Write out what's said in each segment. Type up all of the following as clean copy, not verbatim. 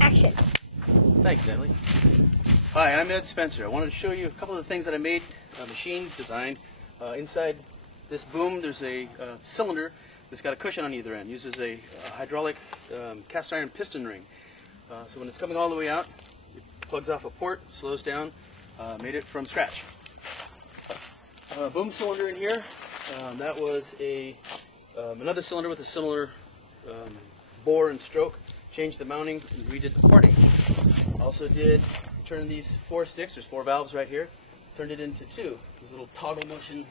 Action. Thanks, Stanley. Hi, I'm Ed Spencer. I wanted to show you a couple of the things that I made, designed. Inside this boom, there's a cylinder that's got a cushion on either end. Uses a hydraulic cast iron piston ring. So when it's coming all the way out, it plugs off a port, slows down. Made it from scratch. Boom cylinder in here. That was another cylinder with a similar bore and stroke. Changed the mounting and redid the porting. Also did turn these 4 sticks, there's 4 valves right here, turned it into 2. There's a little toggle motion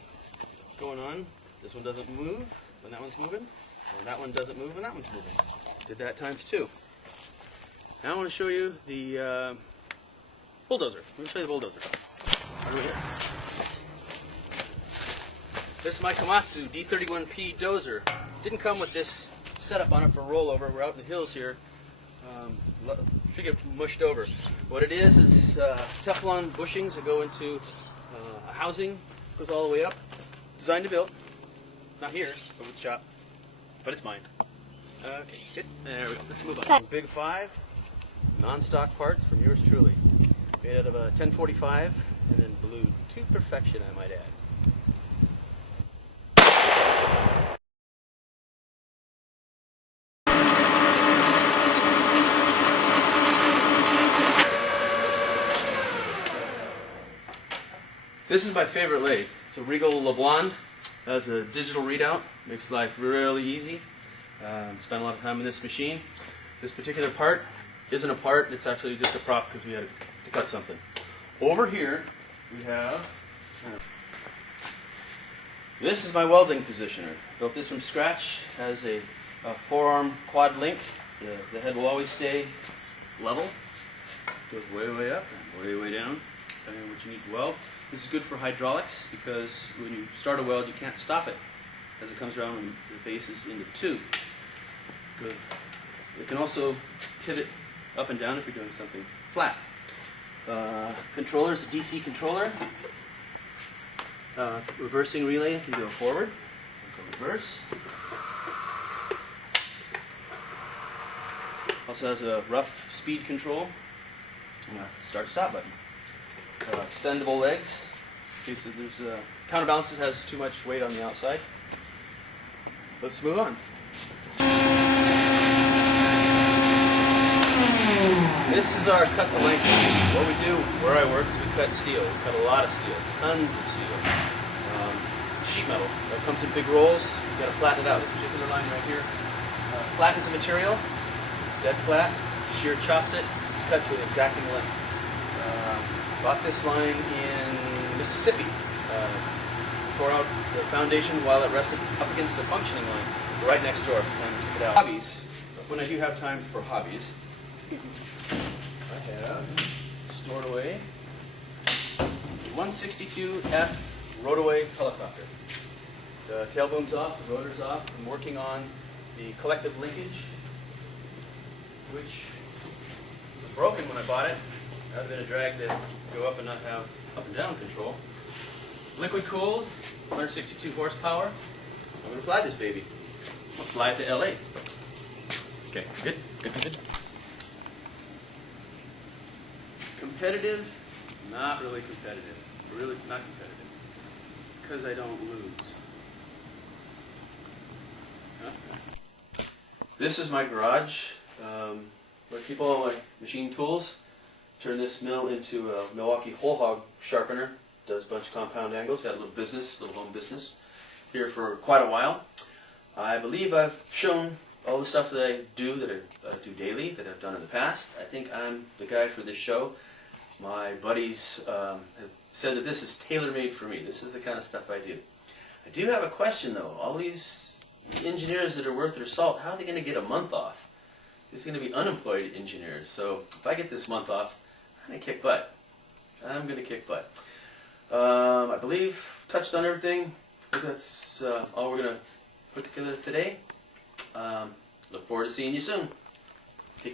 going on. This one doesn't move when that one's moving, and that one doesn't move when that one's moving. Did that times 2. Now I want to show you the bulldozer. Let me show you the bulldozer. Right over here. This is my Komatsu D31P dozer. Didn't come with this setup on it for rollover. We're out in the hills here. Should get mushed over. What it is Teflon bushings that go into a housing, goes all the way up. Designed to build. Not here, over the shop. But it's mine. Okay, good. There we go. Let's move on. Big 5, non-stock parts from yours truly. Made out of a 1045 and then blued to perfection, I might add. This is my favorite lathe. It's a Regal LeBlanc. It has a digital readout. Makes life really easy. Spent a lot of time in this machine. This particular part isn't a part. It's actually just a prop because we had to cut something. Over here we have... This is my welding positioner. Built this from scratch. Has a 4-arm quad link. The head will always stay level. Goes way, way up and way, way down, depending on what you need to weld. This is good for hydraulics because when you start a weld, you can't stop it as it comes around and the base is in the tube. Good. It can also pivot up and down if you're doing something flat. Controller is a DC controller. Reversing relay can go forward, go reverse. Also has a rough speed control and a start-stop button. Extendable legs. Okay, so there's counterbalances has too much weight on the outside. Let's move on. This is our cut to length. What we do where I work is we cut steel. We cut a lot of steel, tons of steel. Sheet metal that comes in big rolls. You got to flatten it out. This particular line right here flattens the material. It's dead flat. Shear chops it. It's cut to an exacting length. Bought this line in Mississippi. Tore out the foundation while it rested up against the functioning line right next door. Time to pick it out. Hobbies. When I do have time for hobbies, I have stored away 162F Rotaway helicopter. The tail boom's off, the rotor's off. I'm working on the collective linkage, which was broken when I bought it. That would have been a drag to go up and not have up and down control. Liquid cooled, 162 horsepower. I'm going to fly this baby. I'll fly it to LA. Okay, good, good, good. Competitive, not really competitive. Really not competitive. Because I don't lose. Huh? This is my garage where people like machine tools. Turn this mill into a Milwaukee whole hog sharpener. Does a bunch of compound angles. Got a little business, little home business here for quite a while. I believe I've shown all the stuff that I do do daily, that I've done in the past. I think I'm the guy for this show. My buddies have said that this is tailor-made for me. This is the kind of stuff I do. I do have a question though. All these engineers that are worth their salt, how are they going to get a month off? These are going to be unemployed engineers. So if I get this month off, I'm going to kick butt. I'm going to kick butt. I believe touched on everything. I think that's all we're going to put together today. Look forward to seeing you soon.